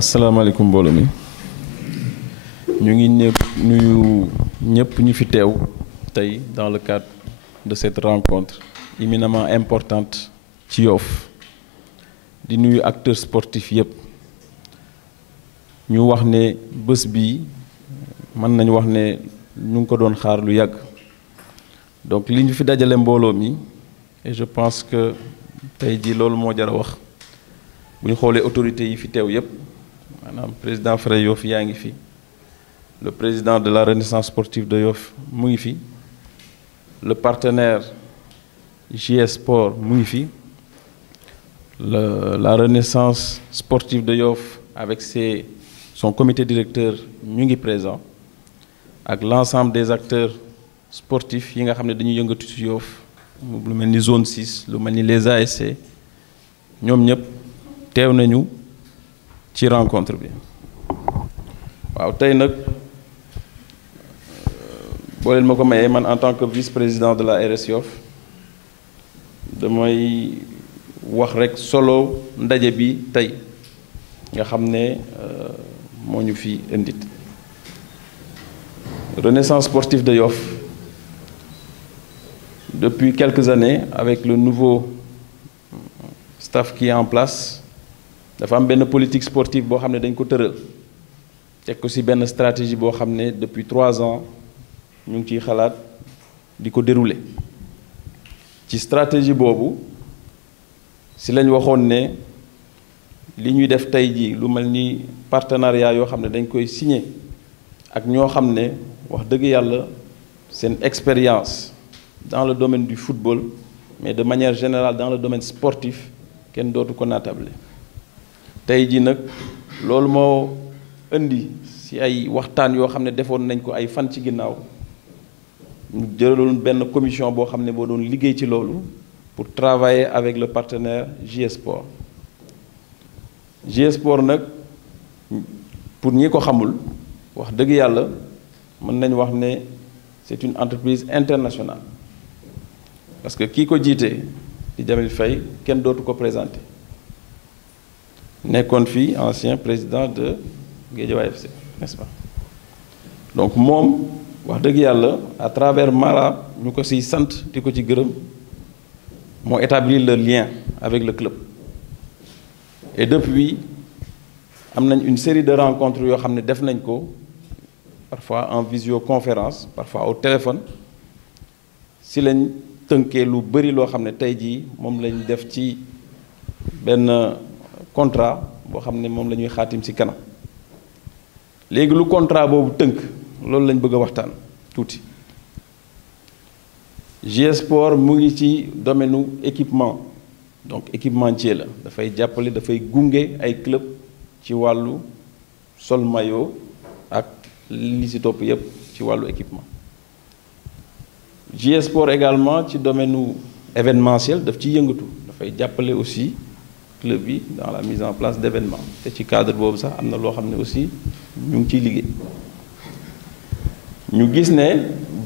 asalaamaaleykum mbooloo mi ñu ngi nuyu ñëpp ñu fi teew tey dans le cadre de cette rencontre éminemment importante ci Yoff di nuyu acteurs sportifs yëpp ñu wax ne bés bi mën nañu wax ne ñu ngi ko doon xaar lu yàgg donc li ñu fi dajale mbooloo mi et je pense que tey jii loolu moo jar a wax bu ñu xoolee autorités yi fi teew yëpp maanaam président Frey Yoff yaa ngi fi le président de la renaissance sportive de Yoff mu ngi fi le partenaire JS Sport mu ngi fi la renaissance sportive de Yoff avec son comité directeur ñu ngi présent ak l'ensemble des acteurs sportifs yi nga xam ne dañuy yëngatu ci Yoff lu mel ni zone 6 lu mel ni les ASC ñoom ñëpp teew nañu ci rencontre bi waaw tey nag boo leen ma ko mayee man en tant que vice-président de la RS Yoff damay wax rek solo ndaje bi tey nga xam ne moo ñu fi indit renaissance sportive de Yoff depuis quelques années avec le nouveau staff qui est en place dafa am benn politique sportive boo xam ne dañ ko tëral teg ko ci benn stratégie boo xam ne depuis 3 ans ñu ngi ciy xalaat di ko dérouler ci stratégie boobu ci lañ waxoon ne li ñuy def tey jii lu mel ni partenariat yoo xam ne dañ koy signer ak ñoo xam ne wax dëgg yàlla seen expérience dans le domaine du football mais de manière générale dans le domaine sportif kenn dootu ko naatable tey jii nag loolu moo indi ci ay waxtaan yoo xam ne defoon nañ ko ay fan ci ginnaaw ñu jëloon benn commission boo xam ne boo doon liggéey ci loolu pour travailler avec le partenaire JS Sport JS Sport nag pour ñi ko xamul wax dëgg yàlla mën nañ wax ne c'est une entreprise internationale parce que kii ko jiite di Jamil Faye kenn dootu ko présenté nekkoon fii ancien président de Guédiawaye FC n'est-ce pas donc moom wax dëgg yàlla à travers Mara ñu ko siy sant di ko ci gërëm moo établir le lien avec le club et depuis am nañ une série de rencontres yoo xam ne def nañ ko parfois en visioconférence parfois au téléphone si lañ tënkee lu bëri loo xam ne tey jii moom lañ def ci benn contrat boo xam ne moom la ñuy xaatim ci kanam léegi lu contrat boobu tënk loolu lañ bëgg a waxtaan tuuti JS Sport mu ngi ci domaine u équipement donc équipementier la dafay jàppale dafay gunge ay club ci wàllu sol maillot ak li ci topp yépp ci wàllu équipement JS Sport également ci domaine u événementiel daf ci yëngatu dafay jàppale aussi club yi dans la mise en place d'événements te ci cadre boobu sax am na loo xam ne aussi ñu ngi ciy liggéey ñu gis ne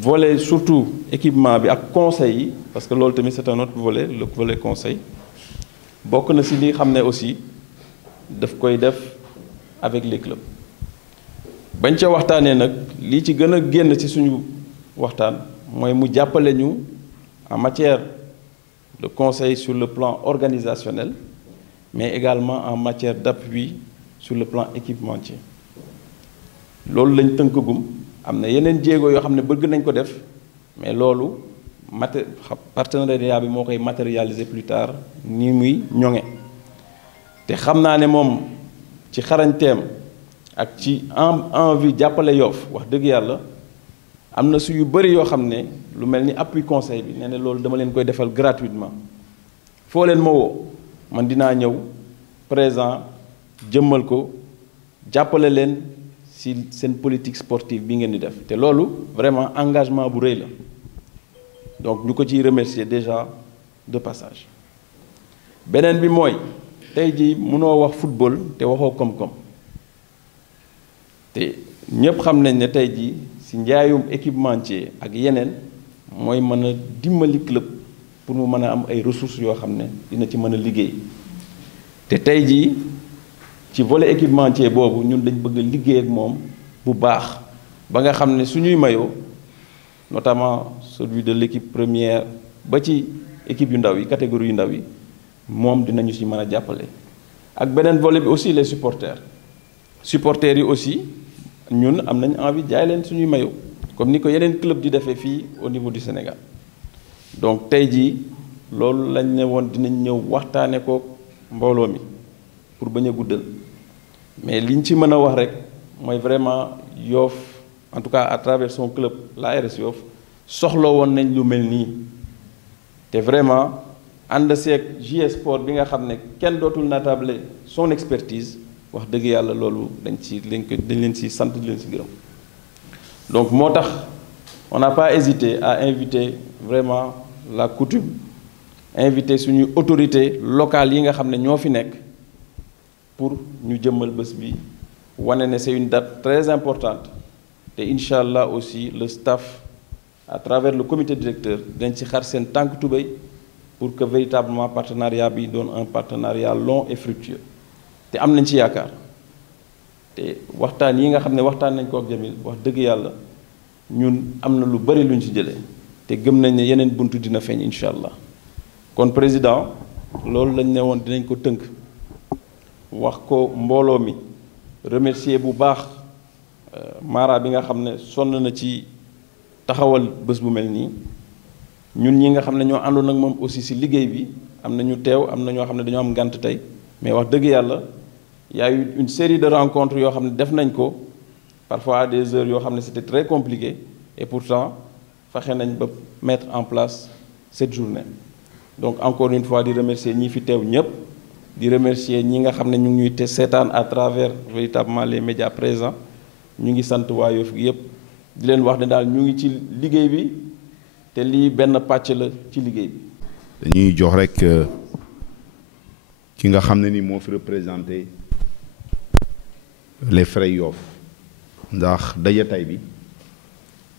volet surtout équipement bi ak conseil yi parce que loolu tamit c'est un autre volet le volet conseil bokk na ci li xam ne aussi daf koy def avec les clubs bañ ca waxtaanee nag lii ci gën a génn ci suñu waxtaan mooy mu jàppale ñu en matière de conseil sur le plan organisationnel mais également en matière d'appui sur le plan équipementier loolu lañ tënkagum am na yeneen jéego yoo xam ne bëgg nañ ko def mais loolu partenariat bi moo koy matérialiser plus tard ni muy ñoŋe te xam naa ne moom ci xarañteem ak ci envie jàppale Yoff wax dëgg yàlla am na su yu bëri yoo xam ne lu mel ni appui conseil bi nee na loolu dama leen koy defal gratuitement foo leen ma woo man dinaa ñëw présent jëmmal ko jàppale leen ci seen politique sportive bi ngeen di def te loolu vraiment engagement bu rëy la donc ñu ko ciy remercier déjà de passage beneen bi mooy tey jii mënoo wax football te waxoo koom-koom te ñépp xam nañ ne tey jii ci njaayum équipementier ak yeneen mooy mën a dimbali club pour mu mën a am ay ressources yoo xam ne dina ci mën a liggéey te tey jii ci volet équipementier boobu ñun dañ bëgg a liggéey ak moom bu baax ba nga xam ne suñuy maillot notamment celui de l'équipe première ba ci équipe yu ndaw yi catégorie yu ndaw yi moom dinañu ci mën a jàppale. ak beneen volet bi aussi les supporters yi aussi ñun am nañ envie jaay leen suñuy maillot comme ni ko yeneen club di defee fii au niveau du Sénégal donc tey jii loolu lañ ne woon dinañ ñëw waxtaane ko mbooloo mi pour bañ a guddal mais liñ ci mën a wax rek mooy vraiment Yoff en tout cas à travers son club l'ARS Yoff soxla woon nañ lu mel nii te vraiment ànd seeg JS Sport bi nga xam ne kenn dootul natable son expertise wax dëgg yàlla loolu dañ leen ci sant di leen ci gërëm donc moo tax on n'a pas hésité à inviter vraiment la coutume inviter suñu autorité locale yi nga xam ne ñoo fi nekk pour ñu jëmmal bés bi wane ne c'est une date très importante te incha allah aussi le staff à travers le comité directeur dañ ci xar seen tànk tubéy pour que véritablement partenariat bi doon un partenariat long et fructueux te am nañ ci yaakaar te waxtaan yi nga xam ne waxtaan nañ ko ak Jamil wax dëgg yàlla ñun am na lu bari luñ ci jëlee te gëm nañ ne yeneen buntu dina feeñ incha allah kon président loolu lañ ne woon dinañ ko tënk wax ko mbooloo mi remercier bu baax Mara bi nga xam ne sonn na ci taxawal bés bu mel nii ñun ñi nga xam ne ñoo àndoon ak moom aussi ci liggéey bi am na ñu teew am na ñoo xam ne dañoo am ngànt tey mais wax dëgg yàlla y a eu une série de rencontres yoo xam ne def nañ ko parfois à des heures yoo xam ne c'était très compliqué et pourtant fexe nañ ba mettre en place cette journée donc encore une fois di remercier ñi fi teew ñëpp di remercier ñi nga xam ne ñu ngi ñuy te seetaan à travers véritablement les médias présents ñu ngi sant waa Yoff gi yëpp di leen wax ne daal ñu ngi ci liggéey bi te lii benn pàcc la ci liggéey bi. dañuy jox rek ki nga xam ne ni moo fi représenté les Frères Yoff ndax daje tey bi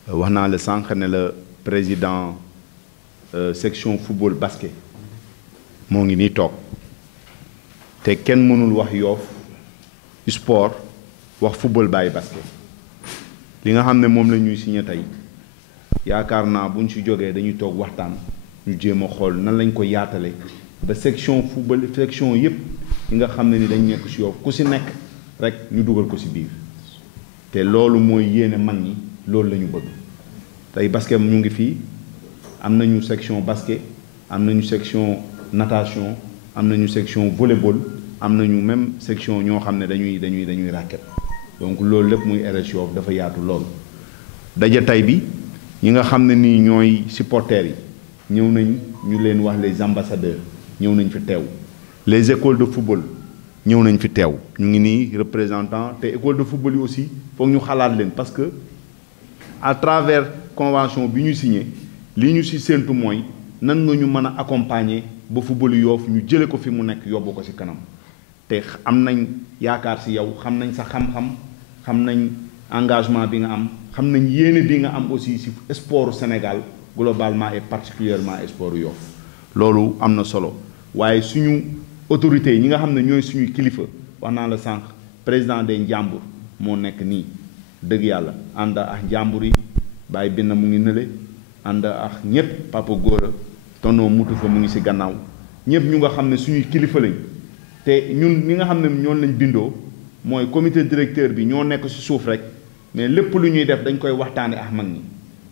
wax naa la sànq ne la président section football basket moo ngi nii toog te kenn mënul wax Yoff sport wax football bàyyi basket li nga xam ne moom la ñuy signé tey yaakaar naa bu ñu ci jógee dañuy toog waxtaan ñu jéem a xool nan lañ ko yaatale ba section football section yépp yi nga xam ne ni dañ nekk ci Yoff ku ci nekk rek ñu dugal ko ci biir te loolu mooy yéene mag ñi loolu la ñu bëgg tey basket ñu ngi fii am nañu section basket am nañu section natation am nañu section volleyball am nañu même section ñoo xam ne dañuy racket donc loolu lépp muy RS Yoff dafa yaatu loolu daje tay bi ñi nga xam ne nii ñooy supporters yi ñëw nañ ñu leen wax les ambassadeurs ñëw nañ fi teew les écoles de football ñëw nañ fi teew ñu ngi nii représentant te école de football yi aussi foog ñu xalaat leen parce que à travers convention bi ñu signé li ñu ci séentu mooy nan nga ñu mën a accompagner ba football Yoff ñu jële ko fi mu nekk yóbbu ko ci kanam te am nañ yaakaar ci yow xam nañ sa xam-xam xam nañ engagement bi nga am xam nañ yéene bi nga am aussi ci sport Sénégal globalement et particulièrement sport Yoff loolu am na solo waaye suñu autorités yi ñi nga xam ne ñooy suñuy kilifa wax naa la sànq président des njàmbur moo nekk nii dëgg yàlla ànd ak njàmbur yi bàyyi benn mu ngi nële ànd ak ñëpp papa góora tonton mutu fa mu ngi ci gannaaw ñëpp ñu nga xam ne suñuy kilifa lañ te ñun ñi nga xam ne ñoon lañ bindoo mooy comité directeur bi ñoo nekk ci suuf rek mais lépp lu ñuy def dañ koy waxtaane ak mag ñi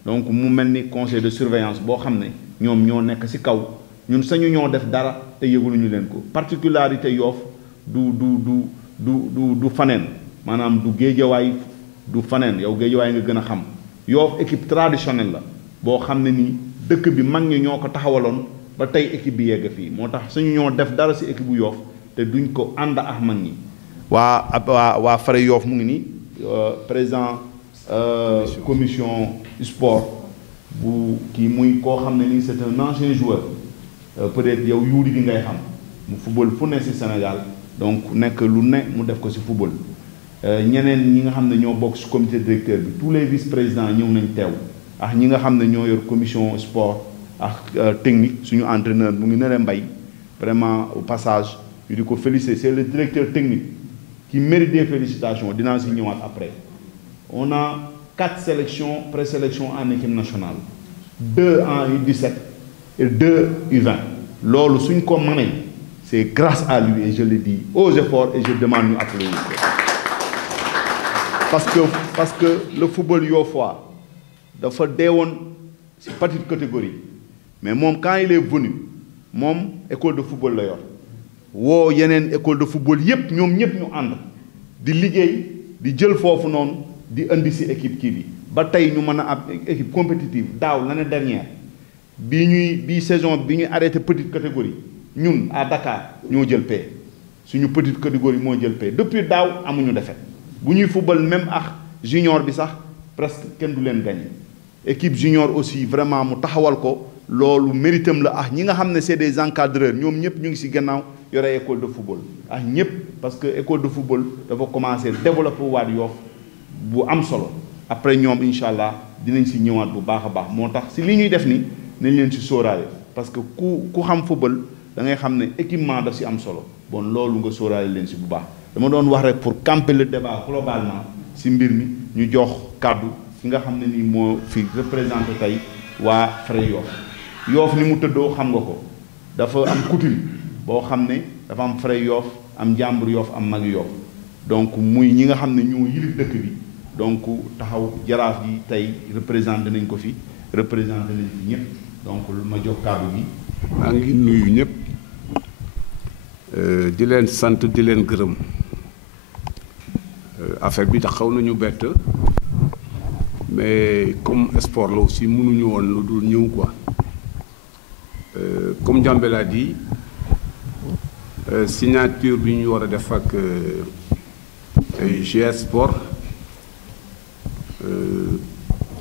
donc mu mel ni conseil de surveillance boo xam ne ñoom ñoo nekk ci kaw ñun sañu ñoo def dara te yëguluñu leen ko particularité Yoff du faneen maanaam du géejawaay du faneen yow géejawaay nga gën a xam Yoff équipe traditionnelle la boo xam ne nii dëkk bi mag ñi ñoo ko taxawaloon ba tey équipe bi yegg fii moo tax suñu ñoo def dara ci équipe bu Yoff te duñ ko ànd ak mag ñi waa Frères Yoff mu ngi nii président commission sport bu kii muy koo xam ne nii c'est un ancien joueur peut-être yow yuudi bi ngay xam mu football fu ne ci Sénégal donc nekk lu ne mu def ko ci football ñeneen ñi nga xam ne ñoo bokk ci comité directeur bi tous les vice-présidents ñëw nañ teew ak ñi nga xam ne ñoo yor commission sport ak technique suñu entraîneur mu ngi ne leen mbay vraiment au passage ñu di ko féliciter c'est le directeur technique qui mérite des félicitations dinaa si ñëwaat après. On a 4 sélections présélections en équipe nationale, 2 en U17 et 2 U20 loolu suñ ko mënee c'est grâce à lui et je le dis aux efforts et je demande ñu applaudir parce que le football yoofois dafa deewoon ci petite catégorie mais moom quand il est venu moom école de football la yor woo yeneen école de football yépp ñoom ñépp ñu ànd di liggéey di jël foofu noonu di indi ci équipe kii bi ba tey ñu mën a am équipe compétitive daaw l'année dernière bii saison bi ñuy arrêté petite catégorie ñun à Dakar ñoo jël paie suñu petite catégorie moo jël paie depuis daaw amuñu défaite bu ñuy football même ak junior bi sax presque kenn du leen gagné équipe junior aussi vraiment mu taxawal ko loolu méritam la ak ñi nga xam ne c'est des encadreurs ñoom ñëpp ñu ngi ci gannaaw yore école de football ak ñëpp parce que école de football dafa commencer développer waat Yoff bu am solo après ñoom incha allah dinañ ci ñëwaat bu baax a baax moo tax ci li ñuy def ni nañ leen ci sóoraale parce que ku xam football da ngay xam ne équipement daf ci am solo bon loolu nga sóoraale leen ci bu baax dama doon wax rek pour camper le débat globalement ci mbir mi ñu jox kàddu ki nga xam ne nii moo fi représenté tey waa Fray Yoff ni mu tëddoo xam nga ko dafa am coutume boo xam ne dafa am Fray Yoff am Njàmbur Yoff am Mag Yoff donc muy ñi nga xam ne ñoo yilif dëkk bi donc taxaw jaraaf yi tey représenté nañ ko fi représenté nañ fi ñëpp donc ma jox kàddu gi. maa ngi nuyu ñëpp di leen sant di leen gërëm affaire bi tax xaw nañu bett mais comme sport la aussi mënuñu woon lu dul ñëw quoi comme Ndiambé l'a dit signature bi ñu war a def ak GS Sport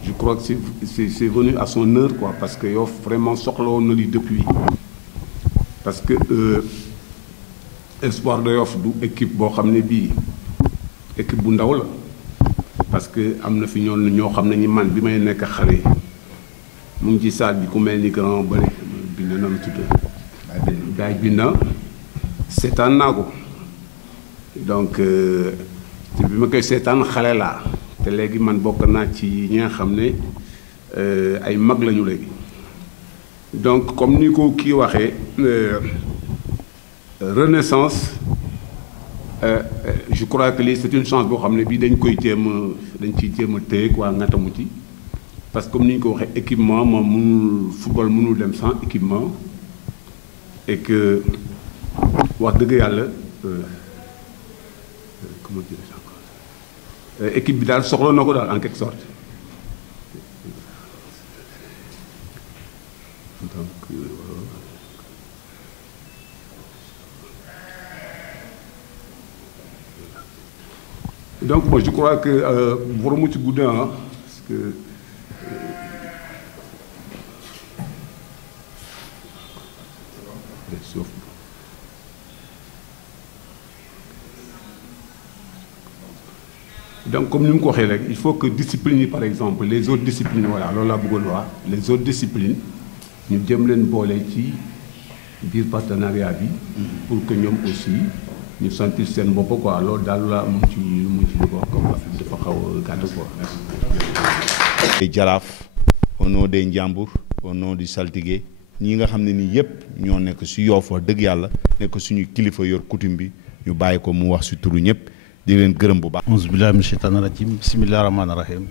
je crois que c'est venu à son heure quoi parce que Yoff vraiment soxla woon na li depuis parce que espoir de Yoff du équipe boo xam ne bii équipe bu ndaw la parce que am na fi ñoo xam ne ñi man bi may nekk xale mu ngi ci salle bi ku mel ni grand bëri bind na mu tudd daay bind na seetaan naa ko donc bi ma koy seetaan xale laa te léegi man bokk naa ci ñi nga xam ne ay mag lañu léegi donc comme ni ko kii waxee renaissance je crois que lii c'est une chance boo xam ne bii dañ ciy jéem a téye quoi ngatamu ci parce que comme ni ñu ko waxee équipement moom mënul football mënul dem sans équipement et que wax dëgg yàlla comment dire encore équipe bi daal soxla na ko daal en quelque sorte donc moi je crois que warumu ci guddee parce que donc comme ni mu ko waxee rek il faut que discipline yi par exemple les autres disciplines voilà loolu laa bëggoon wax les autres disciplines ñu jëm leen boole ci biir partenariat bi pour que ñoom aussi ñu sentir seen bopp quoi loolu daal la mu ci bëgg wax comme dafa xaw a gàtt quoi. Jaraaf au nom des Njàmbur au nom du saltige ñi nga xam ne nii yépp ñoo nekk ci Yoff wax dëgg yàlla nekk suñu kilifa yor coutume bi ñu bàyyi ko mu wax ci turu ñëpp di leen gërëm bu baax. auzu billaahi mina sheytaani rajiim bismillaahi rahmaani rahiim.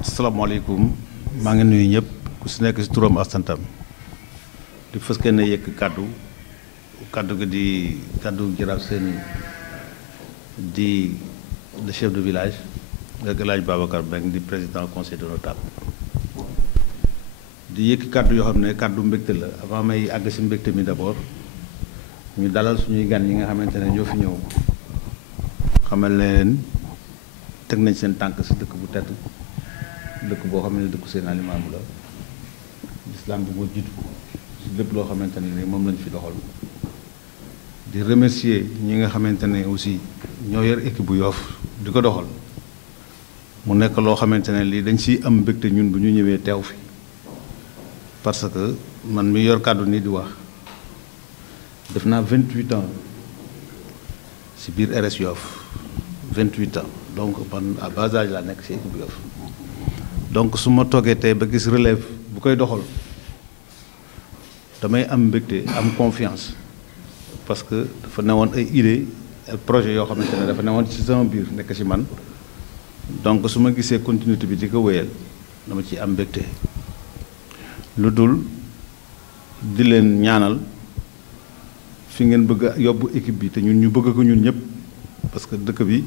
asalaamaaleykum maa ngi nuyu ñëpp ku si nekk ci turam ak santam di fas kenn yëkk kaddu gi di kaddu Jaraaf Seen di le chef de village ak El Hadj Babacar Mbengue di président conseil de notable di yëkk kaddu yoo xam ne kaddu mbégte la avant may àgg ci mbégte mi d'abord ñu dalal suñuy gan yi nga xamante ne ñoo fi ñëw xamal leen teg nañ seen tànk ci dëkk bu tedd dëkk boo xam ne dëkku seen alimaamu la l'islam bi moo jiitu ci lépp loo xamante ne moom lañ fi doxal di remercier ñi nga xamante ne aussi ñoo yor équipe bu Yoff di ko doxal mu nekk loo xamante ne lii dañ ciy am mbégte ñun bu ñu ñëwee teew fi parce que man mi yor kàddu nii di wax def naa 28 ans ci biir RS Yoff 28 ans donc man à bas âge laa nekk ci équipe Yoff donc su ma toogee tey ba gis relève bu koy doxal damay am mbégte am confiance parce que dafa newoon ay idée ay projet yoo xamante ne dafa newoon ci sama biir nekk ci man donc su ma gisee continuité bi di ko wéyal dama ci am mbégte lu dul di leen ñaanal fi ngeen bëgg a yóbbu équipe bi te ñun ñu bëgg ko ñun ñëpp parce que dëkk bi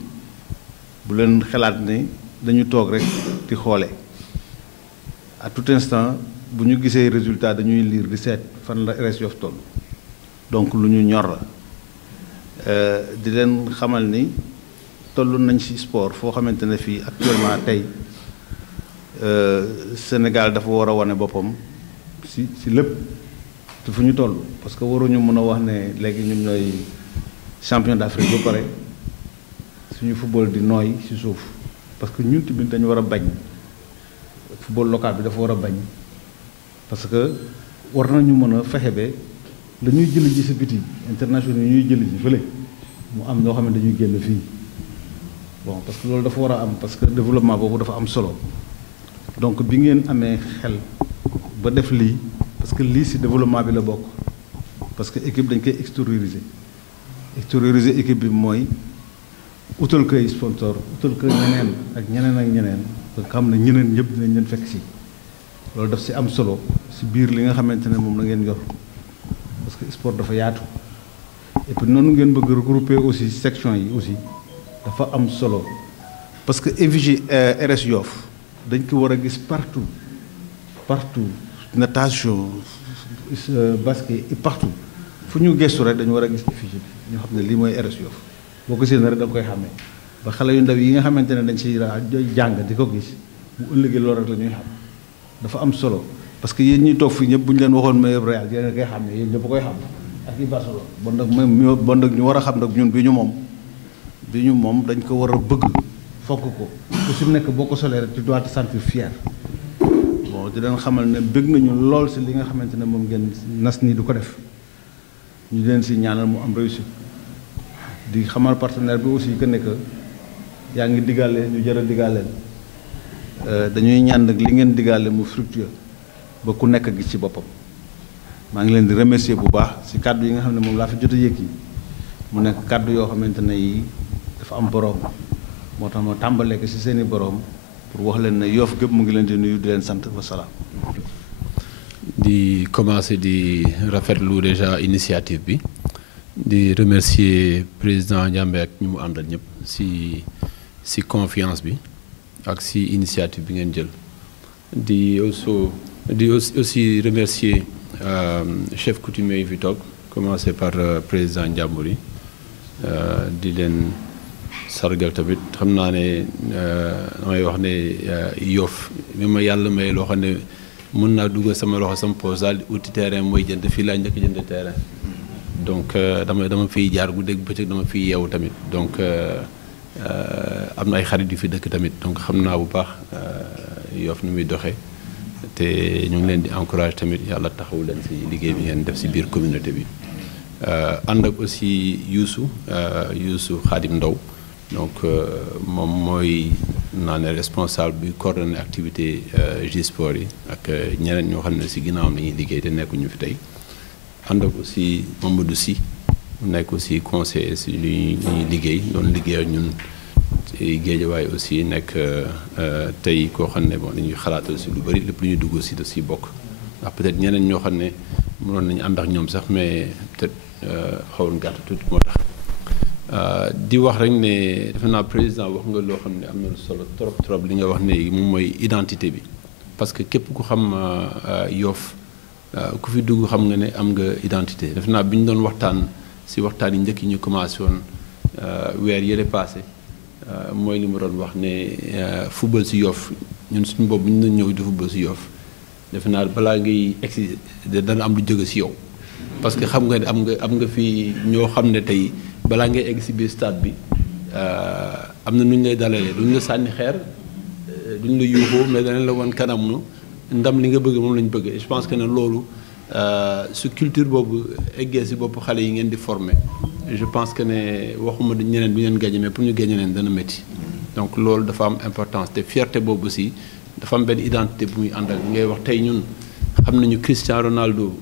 bu leen xalaat ne dañu toog rek di xoole à tout instant bu ñu gisee résultat dañuy lire di seet fan la RS Yoff toll donc lu ñu ñor la di leen xamal ni toll nañ ci sport foo xamante ne fii actuellement tey Sénégal dafa war a wane boppam ci lépp te fu ñu toll parce que waruñu mën a wax ne léegi ñun ñooy champion d'Afrique ba pare suñu football di nooy ci suuf parce que ñun tamit dañu war a bañ football local bi dafa war a bañ parce que war nañu mën a fexe ba la ñuy jëli ji sa biti international yi ñuy jëli ji fële mu am ñoo xam ne dañuy génn fii bon parce que loolu dafa war a am parce que développement boobu dafa am solo donc bi ngeen amee xel ba def lii parce que lii ci développement bi la bokk parce que équipe dañ koy extérioriser équipe bi mooy utal koy sponsor utal koy ñeneen ak ñeneen nga xam ne ñeneen ñëpp dinañ leen fekk ci loolu daf ci am solo ci biir li nga xamante ne moom la ngeen yor parce que sport dafa yaatu et puis noonu ngeen bëgg regrouper aussi section yi aussi dafa am solo parce que effigie RS Yoff dañ ko war a gis partout natation basket et partout fu ñu gestu rek dañu war a gis effigie bi ñu xam ne lii mooy RS Yoff boo ko séen rek da nga koy xàmmee ba xale yu ndaw yi nga xamante ne dañ ci jàng di ko gis bu ëllëgee loolu rek la ñuy xam dafa am solo parce que yéen ñuy toog fii ñëpp bu ñu leen waxoon meilleur Real yéen a koy xam ne yéen ñëpp koy xam ak i Barcelone bon nag ñu war a xam nag ñun bi ñu moom dañ ko war a bëgg fokk ko ku si nekk boo ko solee rek tu dois te sentir fier bon di leen xamal ne bëgg nañu lool si li nga xamante ne moom ngeen nas nii du ko def ñu leen si ñaanal mu am réussite di xamal partenaire bi aussi que ne que yaa ngi diggaale ñu jar a diggaaleel dañuy ñaan nag li ngeen diggaale mu fructueux ba ku nekk gis ci boppam maa ngi leen di remercier bu baax si kàddu yi nga xam ne moom laa fi jot a yëg yi mu nekk kàddu yoo xamante ne yi dafa am boroom moo tax ma tàmbalee ko si seeni boroom pour wax leen ne Yoff gépp mu ngi leen di nuyu di leen sant wa salaam. di commencer di rafetlu déjà initiative bi di remercier président Ndiambé ak ñu mu àndal ñëpp si confiance bi ak si initiative bi ngeen jël di aussi remercier chef coutumier yi fi toog commencer par président Ndiambouri di leen sargal tamit xam naa ne damay wax ne Yoff mi ma yàlla may loo xam ne mën naa dugg sama loxo sama poche daal di uti terrain mooy jënd fii laa njëkk jënd terrain donc dama fiy jaar guddeeg bëccëg dama fiy yeewu tamit donc am na ay xarit yu fi dëkk tamit donc xam naa bu baax Yoff nu muy doxee te ñu ngi leen di encourager tamit yàlla taxawu leen ci liggéey bi ngeen def ci biir communauté bi ànd ak aussi Youssou Khadim Ndaw donc moom mooy naa ne responsable bi coordonné activité J-Sport yi ak ñeneen ñoo xam ne ci ginnaawam la ñuy liggéey te nekkuñu fi tey ànd ak aussi Mamadou Sy mu nekk aussi conseiller ci li ñuy liggéey doon liggéey ak ñun ci Géejawaay aussi nekk tey koo xam ne bon dañuy xalaatal ci lu bari lépp lu ñuy dugg ci da ci bokk ndax peut-être ñeneen ñoo xam ne mënoon nañu ànd ak ñoom sax mais peut-être xawoon gàtt tuuti moo tax di wax rek ne defe naa président wax nga loo xam ne am na solo trop li nga wax ne moom mooy identité bi parce que képp ku xam Yoff ku fi dugg xam nga ne am nga identité defe naa bi ñu doon waxtaan ci waxtaan yi njëkk yi ñu commencé woon weer yële passé mooy li mu doon wax ne football ci Yoff ñun suñu bopp bu ñu doon ñëw di football ci Yoff defe naa balaa ngay egsi dana am lu jóge ci yow parce que xam nga ne am nga fi ñoo xam ne tey balaa ngay egg ci biir stade bi am na nu ñu lay dalalee duñ la sànni xeer duñ la yuuxoo mais danañ la woon kanam nu ndam li nga bëgg moom lañ bëgg je pense que ne loolu su culture boobu eggee si bopp xale yi ngeen di former je pense que ne waxuma ñeneen bi ngeen gagné mais pour ñu gagné leen dana métti donc loolu dafa am importance te fierté boobu aussi dafa am benn identité bu muy àndal ngay wax tey ñun xam nañu Cristiano Ronaldo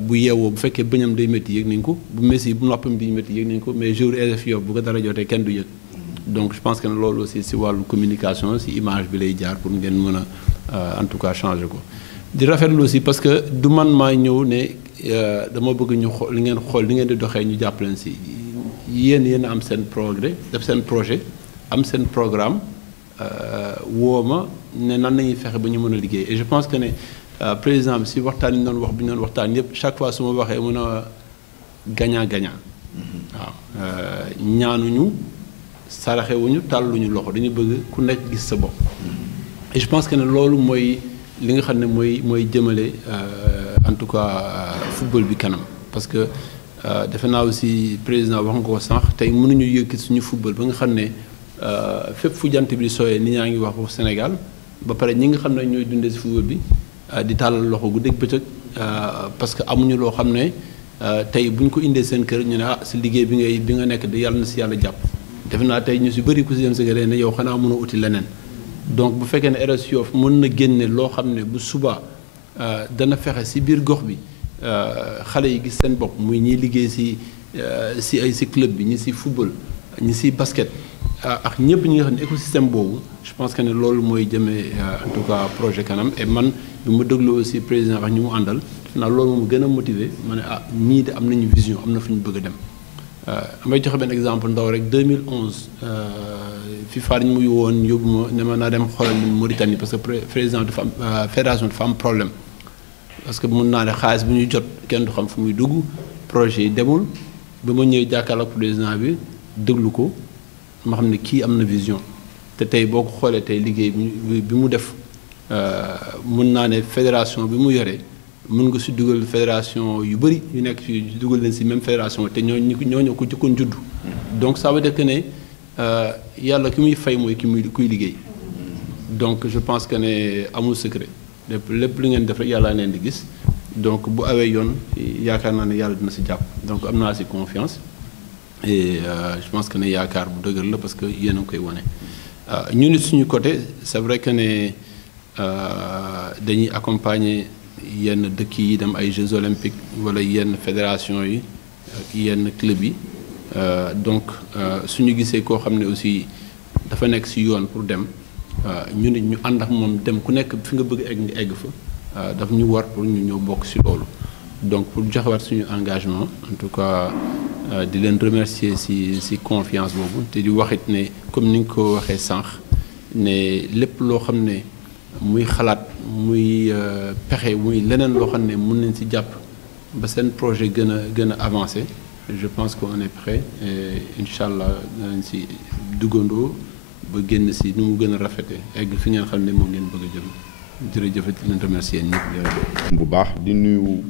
bu yeewoo bu fekkee bëñam day métti yëg nañ ko bu Messi bu noppam di métti yëg nañ ko mais jour RF Yoff bu ko dara jotee kenn du yëg donc je pense que ne loolu aussi si wàllu communication si image bi lay jaar pour ngeen mën a en tout cas changer ko di rafetlu aussi parce que du man maa ñëw ne dama bëgg ñu xool li ngeen di doxee ñu jàpp leen si yéen a am seen progrès def seen projet am seen programme woo ma ne nan nañuy fexe ba ñu mën a liggéey et je pense que ne président bi si waxtaan yi ñu doon wax bi ñu doon waxtaan yëpp chaque fois su ma waxee mën a gagnant gagnant waaw ñaanuñu saraxewuñu tàlluñu loxo dañu bëgg ku nekk gis sa bopp et je pense que ne loolu mooy li nga xam ne mooy jëmale en tout cas football bi kanam parce que defe naa aussi président wax nga ko sànq tey mënuñu yëkkati suñu football ba nga xam ne fépp fu jant bi di sooyee nit ñaa ngi wax foofu Sénégal ba pare ñi nga xam ne ñooy dundee si football bi di tàllal loxo gu dégg bëccëg parce que amuñu loo xam ne tey bu ñu ko indee seen kër ñu ne si liggéey bi nga nekk di yàlla na si yàlla jàpp defe naa tey ñu si bëri ku si dem si gëree ne yow xanaa mën a uti leneen donc bu fekkee ne RS Yoff mën na génne loo xam ne bu subaa dana fexe si biir gox bi xale yi gis seen bopp muy ñiy liggéey si club bi ñi si football ñi si basket ak ñëpp ñi nga xam ne écosystème boobu je pense que ne loolu mooy jëmee en tout cas projet kanam et man bi ma déglu aussi président ak ñi mu àndal naa loolu moom gën a motiver ma ne ñii de am nañu vision am na fu ñu bëgg a dem damay joxe benn exemple ndaw rek 2011 FIFA dañu muy woon yóbbu ma ne ma naa dem xoolal Mauritanie parce que président dafa am fédération dafa am problème parce que mun naa ne xaalis bu ñuy jot kenn du xam fu muy dugg projet yi demul ba ma ñëwee jàkkaarloo ak président bi déglu ko ma xam ne kii am na vision te tey boo ko xoolee tey liggéey bi mu def mun naa ne fédération bi mu yore mën nga si dugal fédération yu bëri yu nekk ci dugal leen si même fédération te ñooñu ko jëkkoon juddu donc ça veut dire que ne yàlla ki muy fay mooy kuy liggéey donc je pense que ne amul secret lépp li ngeen def rek yàlla leen di gis donc bu awee yoon yaakaar naa ne yàlla dina si jàpp donc am naa si confiance et je pense que ne yaakaar bu dëgër la parce que yéen a ngi koy wane ñu nit suñu côté c'est vrai que ne dañuy accompagner yenn dëkk yi dem ay Jeux olympiques wala yenn fédération yi ak yenn club yi donc suñu gisee koo xam ne aussi dafa nekk ci yoon pour dem ñu nit ñu ànd ak moom dem ku nekk fi nga bëgg egg nga egg fa daf ñu war pour ñu ñëw bokk ci loolu donc pour joxewaat suñu engagement en tout cas di leen remercier ci confiance boobu te di waxit ne comme ni nga ko waxee sànq ne lépp loo xam ne muy xalaat muy pexe muy leneen loo xam ne mën nañ ci jàpp ba seen projet gën a avancé je pense qu'on est prêt et incha allah danañ ci duggandoo ba génn ci nu mu gën a rafete egg fi ngeen xam ne moom ngeen bëgg a jëm jërëjëf di leen remercier ñëpp. bu baax di nuyu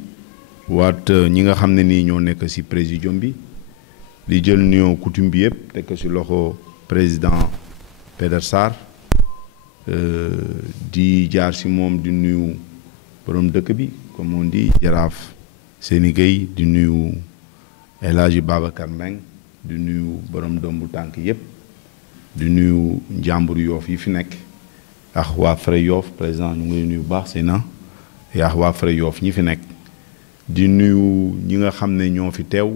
waat ñi nga xam ne nii ñoo nekk ci présidium bi di jël nuyoo coutume bi yëpp teg ko ci loxo président Pédar Sarr di jaar ci moom di nuyu borom dëkk bi comme on dit jaraaf Séni Gueye di nuyu El Hadji Babacar Mbengue di nuyu borom dombu tànk yëpp di nuyu njàmbur Yoff yi fi nekk ak waa Fray Yoff président ñu ngi lay nuyu bu baax Séna ak waa Fray Yoff ñi fi nekk di nuyu ñi nga xam ne ñoo fi teew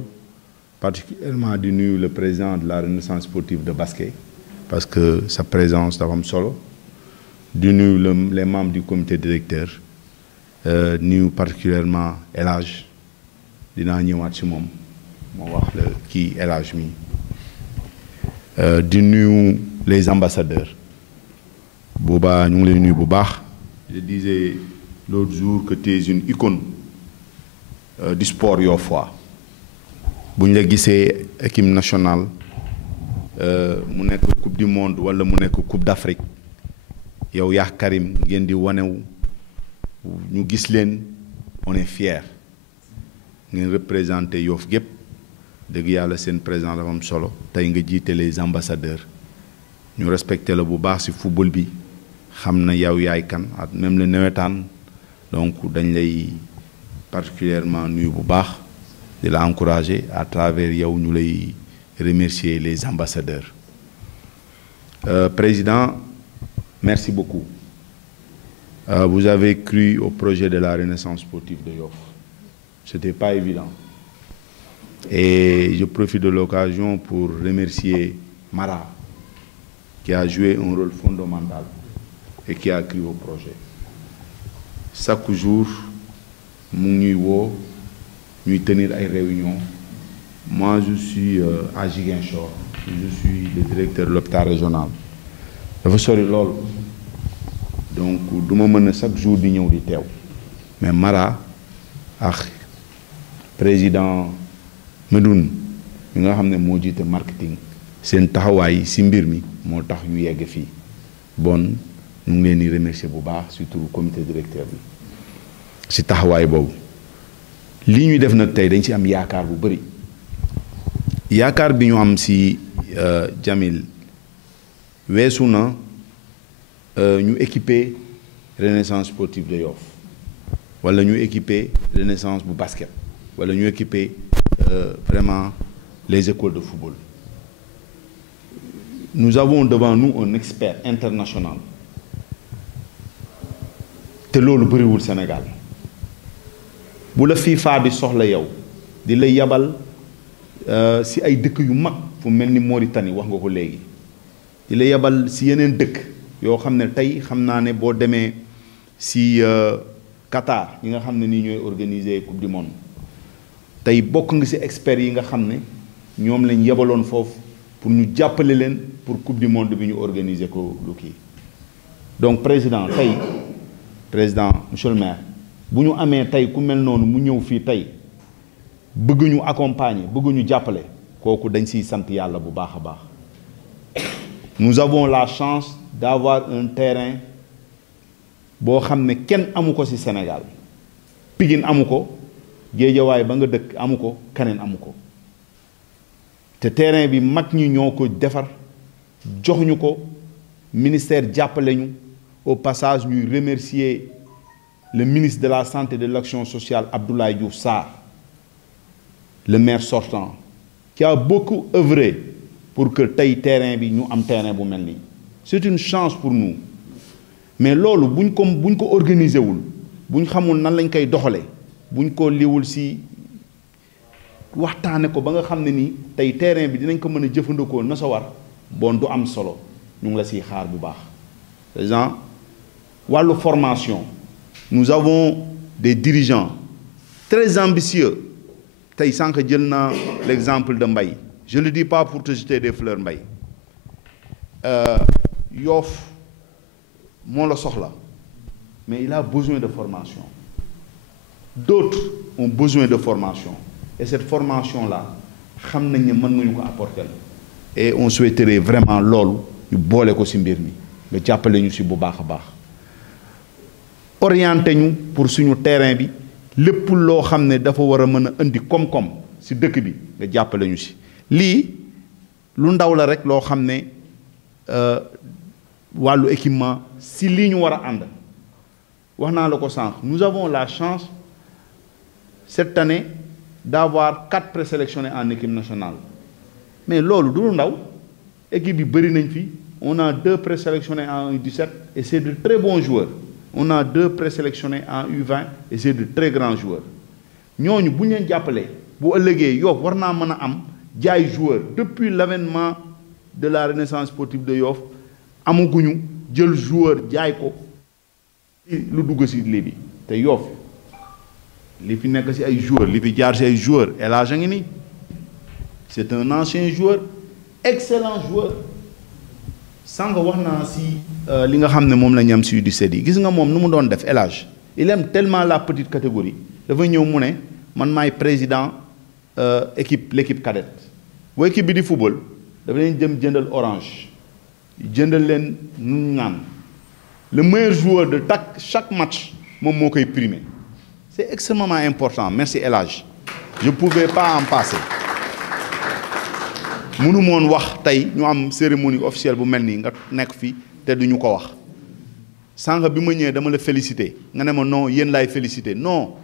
particulièrement di nuyu le président de la Renaissance sportive de basket parce que sa présence dafa am solo di nuyu les membres du comité directeur nuyu particulièrement El Hadj dinaa ñëwaat ci moom moo wax la kii El Hadj mi di nuyu les ambassadeurs boobaa ñu ngi lay nuyu bu baax. Je disais l'autre jour que tu es une icône du sport yoffois bu ñu la gisee équipe nationale mu nekk coupe du monde wala mu nekk coupe d'Afrique yow yaa Karim ngeen di wanewu ñu gis leen on est fier ngeen représenté Yoff gépp dëgg yàlla seen président dafa am solo tey nga jiite les ambassadeurs ñu respecté la bu baax ci football bi xam na yow yaay kan ak même le nawetaan donc dañ lay particulièrement nuyu bu baax di la encourager à travers yow ñu lay remercier les ambassadeurs. Président, merci beaucoup. Vous avez cru au projet de la Renaissance sportive de Yoff. C'était pas évident. Et je profite de l'occasion pour remercier Mara, qui a joué un rôle fondamental et qui a cru au projet. Chaque jour, nous nous tenir à une réunion. Moi, je suis à Ziguinchor. Je suis le directeur de l'hôpital régional. Je veux sortir l'ol. Donc, je me chaque jour di ñëw di teew. Mais Mara ak président Medoune mi nga xam ne moo jiite marketing seen taxawaay ci mbir mi moo tax ñu yegg fii. Bon ñu ngi leen di remercier bu baax surtout comité directeur bi ci taxawaay boobu. lii ñuy def nag tey dañ ci am yaakaar bu bari. yaakaar bi ñu am ci Jamil weesu na ñu équiper Renaissance sportive de Yoff wala ñu équiper Renaissance bu basket wala ñu équiper vraiment les écoles de football. Nous avons devant nous un expert international te loolu bëriwul Sénégal bu la FIFA di soxla yow di la yabal si ay dëkk yu mag fu mel ni Mauritanie wax nga ko léegi di la yabal si yeneen dëkk yoo xam ne tey xam naa ne boo demee si Qatar yi nga xam ne nii ñooy organiser coupe du monde tey bokk nga si experts yi nga xam ne ñoom lañ yebaloon foofu pour ñu jàppale leen pour coupe du monde bi ñu organiser ko lu kii. Donc président monsieur le maire bu ñu amee tey ku mel noonu mu ñëw fii tey bëgg ñu accompagner bëgg ñu jàppale kooku dañ siy sant yàlla bu baax a baax. Nous avons la chance d'avoir un terrain boo xam ne kenn amu ko ci Sénégal Pikine amu ko Géejawaay ba nga dëkk amu ko keneen amu ko te terrain bi mag ñi ñoo ko defar jox ñu ko ministère jàppale ñu. Au passage ñuy remercier le ministre de la santé et de l'action sociale Abdoulaye Diouf Sarr, le maire sortant, qui a beaucoup œuvré pour que tey terrain bi ñu am terrain bu mel nii. C'est une chance pour nous mais loolu buñ ko organiser wul buñ xamul nan lañ koy doxalee buñ ko liwul ci waxtaane ko ba nga xam ne nii tey terrain bi dinañ ko mën a jëfandikoo na sa war bon du am solo ñu ngi la ciy xaar bu baax. Président wàllu formation nous avons des dirigeants très ambitieux tey sànq jël naa l'exemple de Mbaye je le dis pas pour te jeter des fleurs Mbaye Yoff moo la soxla mais il a besoin de formation d'autres ont besoin de formation et cette formation là xam nañ ne mën nañu ko apporter et on souhaiterait vraiment loolu ñu boole ko ci mbir mi nga jàppale ñu ci bu baax a baax orienté ñu pour suñu terrain bi lépp loo xam ne dafa war a mën a indi koom-koom ci dëkk bi nga jàppale ñu ci lii lu ndaw la rek loo xam ne wàllu équipement ci lii ñu war a ànd wax naa la ko sànq nous avons la chance cette année d'avoir 4 présélectionnés en équipe nationale mais loolu du lu ndaw équipe yi bëri nañ fi on a 2 présélectionnés en U17 et c'est de très bons joueurs on a 2 présélectionnés en U20 et c'est de très grands joueurs ñooñu bu ñu leen jàppalee bu ëllëgee Yoff war naa mën a am jaay joueur depuis l'avènement de la Renaissance sportive de Yoff amaguñu jël joueur jaay ko lu dugg ci lii bi te Yoff li fi nekk ci ay joueurs li fi jaar ci ay joueurs El Hadj a ngi nii c'est un ancien joueur excellent joueur sànq wax naa ci li nga xam ne moom la ñu am ci U17 yi gis nga moom nu mu doon def El Hadj il aime tellement la petite catégorie dafa ñëw mu ne man maay président l'équipe cadette bu équipe bi di football dafa leen jëm jëndal orange jëndal leen nu naan le meilleur joueur de chaque match moom moo koy primé c'est extrêmement important merci El Hadj je pouvais pas en passer mënu moon wax tey ñu am cérémonie officielle bu mel nii nga nekk fi te duñu ko wax sànq bi ma ñëwee dama la féliciter nga ne ma non yéen laay féliciter non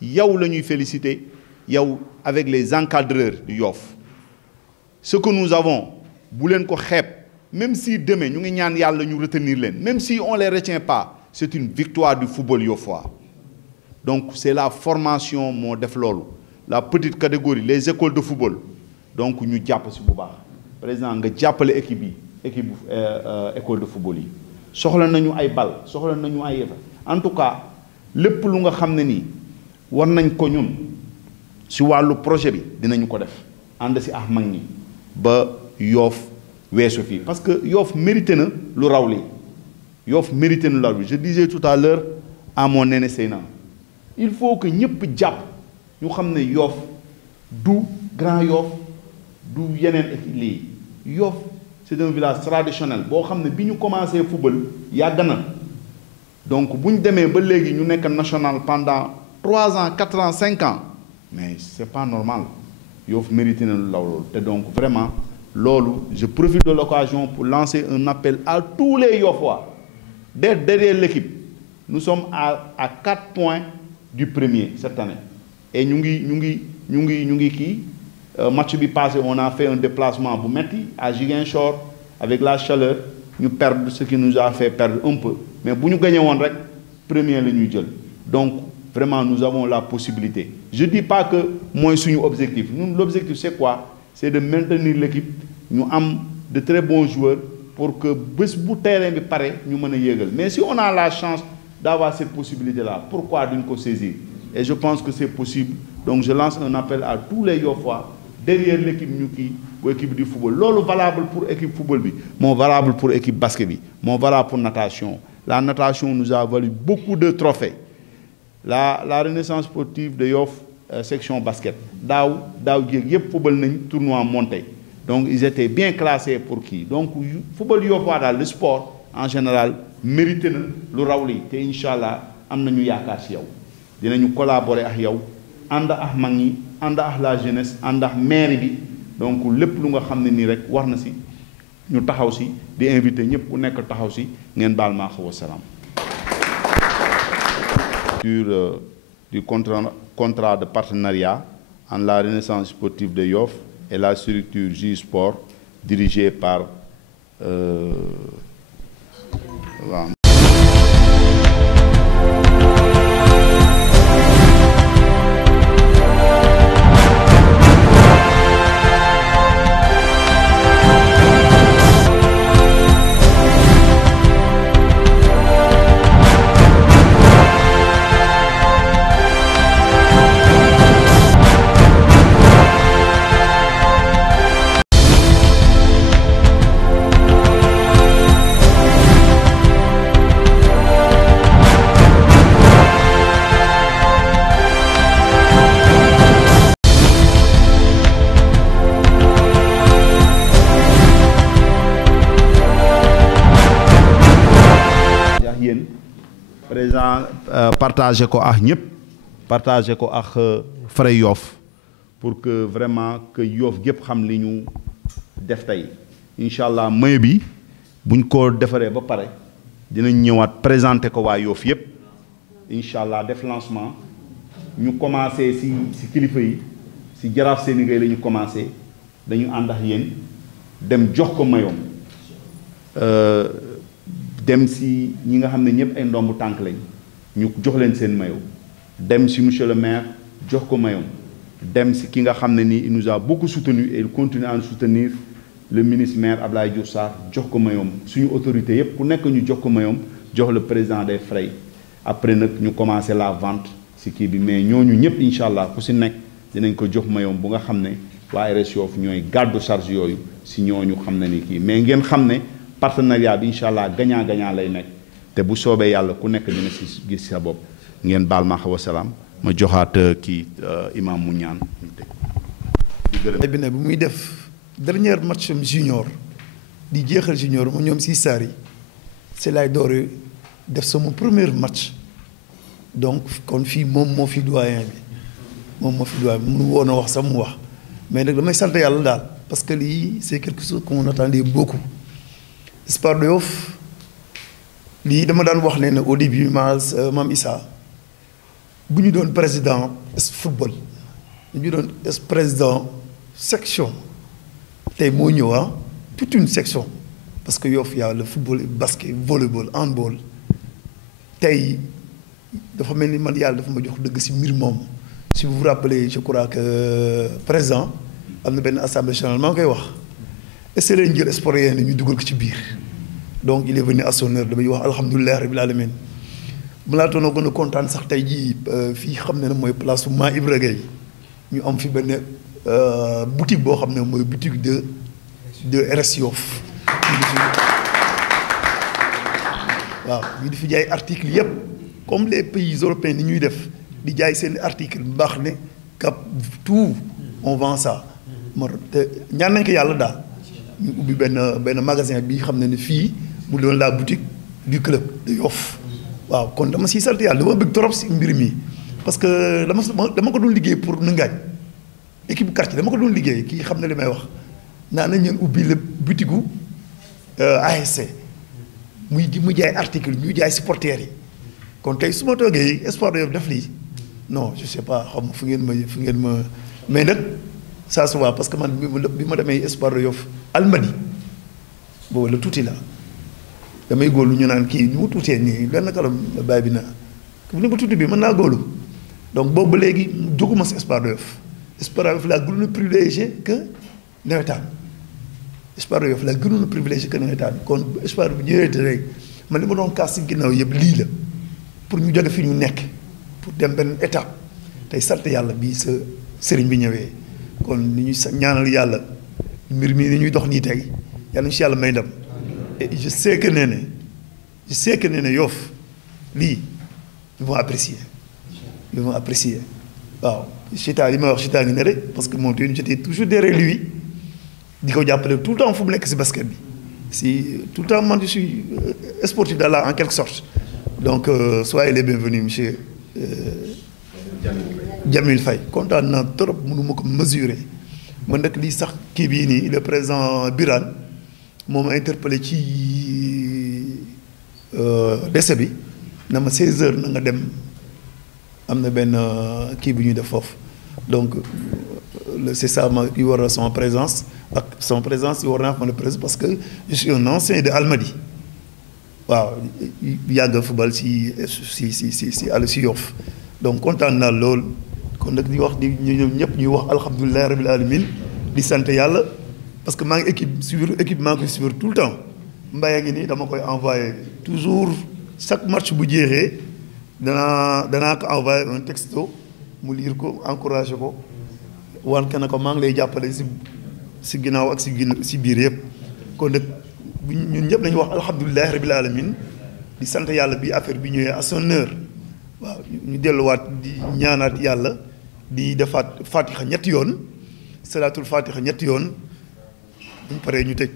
yow la ñuy féliciter yow avec les encadreurs du Yoff. Ce que nous avons bu leen ko xeeb même si demain ñu ngi ñaan yàlla ñu retenir leen même si on les retient pas c'est une victoire du football yoffois. Donc c'est la formation moo def loolu la petite catégorie les écoles de football donc ñu jàpp si bu baax président nga jàppale équipe yi équipe école de football yi soxla nañu ay bal soxla nañu ay yëfa en tout cas lépp lu nga xam ne nii war nañ ko ñun si wàllu projet bi dinañu ko def ànd si ak mag ñi ba Yoff weesu fii parce que Yoff mérité na lu raw lii Yoff mérité na lu raw lii je disais tout à l'heure à mon aîné Seyna il faut que ñëpp jàpp ñu xam ne Yoff du Grand Yoff du yeneen lii Yoff c'est un village traditionnel boo xam ne bi ñu commencé football yàgg na donc bu ñu demee ba léegi ñu nekk national pendant 3 ans 4 ans 5 ans mais c'est pas normal Yoff mérité na lu law loolu te donc vraiment loolu je profite de l'occasion pour lancer un appel à tous les Yoffois d'être derrière l'équipe nous sommes à 4 points du premier cette année et ñu ngi kii match bi passé on a fait un déplacement bu metti à Ziguinchor avec la chaleur ñu perdre ce qui nous a fait perdre un peu mais bu ñu gagné woon rek premier la ñuy jël donc vraiment nous avons la possibilité je dis pas que mooy suñu objectif ñun l'objectif c'est quoi c'est de maintenir l'équipe ñu am de très bons joueurs pour que bés bu terrain bi pare ñu mën a yéegal mais si on a la chance d'avoir cette possibilité là pourquoi duñ ko saisir et je pense que c'est possible donc je lance un appel à tous les Yoffois derrière l'équipe ñu kii bu équipe du football loolu valable pour équipe football bi moo valable pour équipe basket bi moo valable pour natation la natation nous a valu beaucoup de trophées la renaissance sportive de Yoff section basket daaw jéeg yépp football nañ tournoi monté donc ils étaient bien classés pour kii donc football Yoffois daal le sport en général mérité na lu raw li te incha allah am nañu yaakaar ci yow dinañu collaborer ak yow ànd ak mag ñi ànd ak la jeunesse ànd ak maire bi donc lépp lu nga xam ne nii rek war na ci ñu taxaw ci di invité ñëpp ku nekk taxaw ci ngeen baal maa xaw a salaam. Sur du contrat de partenariat entre la Renaissance sportive de Yoff et la structure J-Sport dirigée par président partagé ko ak ñëpp partagé ko ak frère Yoff pour que vraiment que Yoff gépp xam li ñu def tey incha allah may bi buñ ko defaree ba pare dinañ ñëwaat présenter ko waa Yoff yëpp incha allah def lancement ñu commencé si kilifa yi si jaraaf seeni ngay la ñu commencé dañu ànd ak yéen dem jox ko mayoom dem si ñi nga xam ne ñëpp ay ndombu tànk lañ ñu jox leen seen maillot dem si monsieur le maire jox ko maillot dem si ki nga xam ne nii il nous a beaucoup soutenu et il continue à nous soutenir le ministre maire Abdoulaye Diouf Sarr jox ko maillot suñu autorité yëpp ku nekk ñu jox ko maillot jox le président des Fray après nag ñu commencé la vente si kii bi mais ñooñu ñëpp incha allah ku si nekk dinañ ko jox maillot bu nga xam ne waa RS Yoff ñooy gàddu charge yooyu si ñooñu xam ne ni kii mais ngeen xam ne partenariat bi incha allah gagnant gagnant lay nekk te bu soobee yàlla ku nekk dina si gis sa bopp ngeen baal ma xaw a salaam ma joxaat kii imam mu ñaan di gërëm bi ne bu muy def dernier match junior di jeexal junior mu ñoom si saar yi c'est lay door def sama premier match donc kon fii moom moo fi doyen bi moom moo fi doyen bi mënu woon a wax sax mu wax mais nag damay sant yàlla daal parce que lii c'est quelque chose qu'on attendait beaucoup Espoir de Yoff lii dama daan wax ne au début maam Issa bu ñu doon président football ñu doon président section tey moo ñëw toute une section parce que Yoff y a le football basket volleyball handball tey dafa mel ni man yàlla dafa ma jox dëgg ci mbir moom si vous vous rappelez je crois que président am na benn assemblée générale maa ngi koy wax est-ce que leen jël sport yéen ñu dugal ko ci biir donc il est venu à son heure damay wax alhamdulilah rabbil alamin mu laa toonoo gën a kontaan sax tey jii fii xam ne mooy place su Ma Ibra Gueye ñu am fi benn boutique boo xam ne mooy boutique de RS Yoff waaw ñu di fi jaay article yëpp comme les pays européens ni ñuy def di jaay seen article baax ne cap tout on vend ça moo te ñaan nañ ko yàlla daal ñu ubbi benn magasin bi xam ne fii mu doon la boutique du club de Yoff waaw kon dama siy sant yàlla dama bëgg trop si mbir mi parce que dama ko doon liggéey pour Ningaañ équipe quartier dama ko doon liggéey kii xam ne li may wax naa nañ leen ubbi la boutique gu ASC mu jaay article ñuy jaay supporters yi kon tey su ma toogee espoir de Yoff def lii non je sais pas xam fu ngeen ma mais nag ça se voit parce que man bi ma demee espoir de Yoff Almadi boobu la tuuti la damay góolu ñu naan kii ñu mu tuutee nii benn kalam baay bi na ni ma tuuti bi mën naa góolu donc boobu ba léegi jóguma si espoir de Yoff espoir de Yoff laa gënoon a privilégié que nawetaan espoir de Yoff laa gënoon a privilégié que nawetaan kon espoir bi ñëwee rek man li ma doon kaas si ginnaaw yëpp lii la pour ñu jóge fi ñu nekk pour dem benn étape tey sant yàlla bii sa sëriñ bi ñëwee kon ni ñuy ñaanal yàlla mbir mi ni ñuy dox nii tey yàlla ñu si yàlla may ndam et je sais que nee na Yoff lii ils vont apprécier waaw Chita li may wax Chita ngi ne rek parce que moom tamit j'étais toujours derrière lui di ko jàppale tout le temps fu mu nekk si basket bi si tout le temps man je suis sportif daal en quelque sorte donc soyez les bienvenus monsieur Jamil Faye kontaan naa trop mënu ma ko mesurer man nag lii sax kii bii nii le président Birane moo ma interpellé ci décès bi na ma 16h na nga dem am na benn kii bu ñuy def foofu donc c'est ça ma yu war a son présence ak son présence yu war naa mën a présence parce que je suis un ancien de Almadi waaw yàgg football si àll si Yoff donc kontaan naa lool kon nag di wax di ñoom ñëpp ñuy wax alhamdulilah rabil alamin di sant yàlla parce que maa ngi équipe maa ngi koy suivre tout le temps Mbaye ngi nii dama koy envoyé toujours chaque match bu jeexee danaa ko envoyé un texto mu lire ko encouragé ko wan ka ne ko maa ngi lay jàppale si ginnaaw ak si biir yëpp kon nag ñun ñëpp nañu wax alhamdulilah rabil alamin di sant yàlla bi affaire bi ñëwee à son heure waaw ñu delluwaat di ñaanaat yàlla di defaat fatiha ñetti yoon salaatul fatiha ñetti yoon bu ñu paree ñu tëj